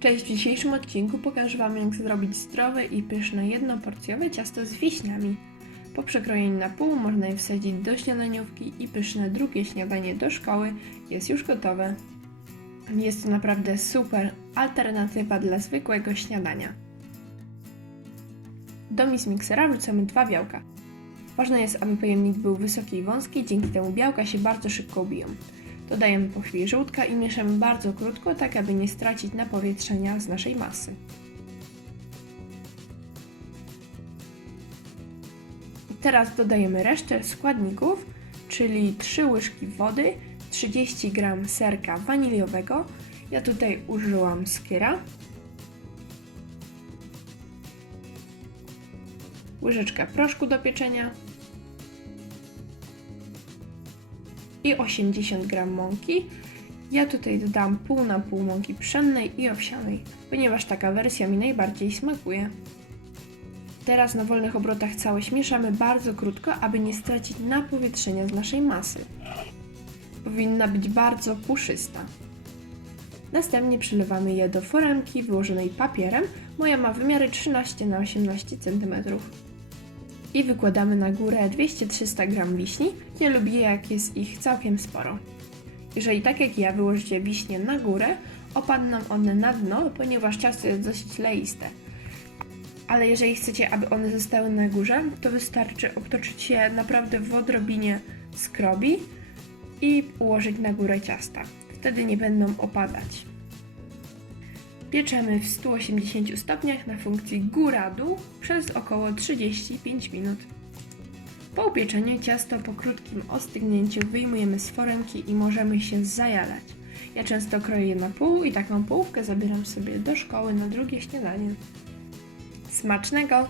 Cześć, w dzisiejszym odcinku pokażę Wam jak zrobić zdrowe i pyszne jednoporcjowe ciasto z wiśniami. Po przekrojeniu na pół można je wsadzić do śniadaniówki i pyszne drugie śniadanie do szkoły jest już gotowe. Jest to naprawdę super alternatywa dla zwykłego śniadania. Do mis miksera wrzucamy dwa białka. Ważne jest, aby pojemnik był wysoki i wąski, dzięki temu białka się bardzo szybko ubiją. Dodajemy po chwili żółtka i mieszamy bardzo krótko, tak aby nie stracić napowietrzenia z naszej masy. Teraz dodajemy resztę składników, czyli 3 łyżki wody, 30 g serka waniliowego. Ja tutaj użyłam skyra. Łyżeczka proszku do pieczenia, i 80 g mąki. Ja tutaj dodam pół na pół mąki pszennej i owsianej, ponieważ taka wersja mi najbardziej smakuje. Teraz na wolnych obrotach całość mieszamy bardzo krótko, aby nie stracić napowietrzenia z naszej masy. Powinna być bardzo puszysta. Następnie przylewamy je do foremki wyłożonej papierem. Moja ma wymiary 13 na 18 cm i wykładamy na górę 200-300 g wiśni. Ja lubię jak jest ich całkiem sporo. Jeżeli tak jak ja wyłożycie wiśnie na górę, opadną one na dno, ponieważ ciasto jest dosyć leiste. Ale jeżeli chcecie, aby one zostały na górze, to wystarczy obtoczyć je naprawdę w odrobinie skrobi i ułożyć na górę ciasta. Wtedy nie będą opadać. Pieczemy w 180 stopniach na funkcji góra-dół przez około 35 minut. Po upieczeniu ciasto po krótkim ostygnięciu wyjmujemy z foremki i możemy się zajalać. Ja często kroję je na pół i taką połówkę zabieram sobie do szkoły na drugie śniadanie. Smacznego!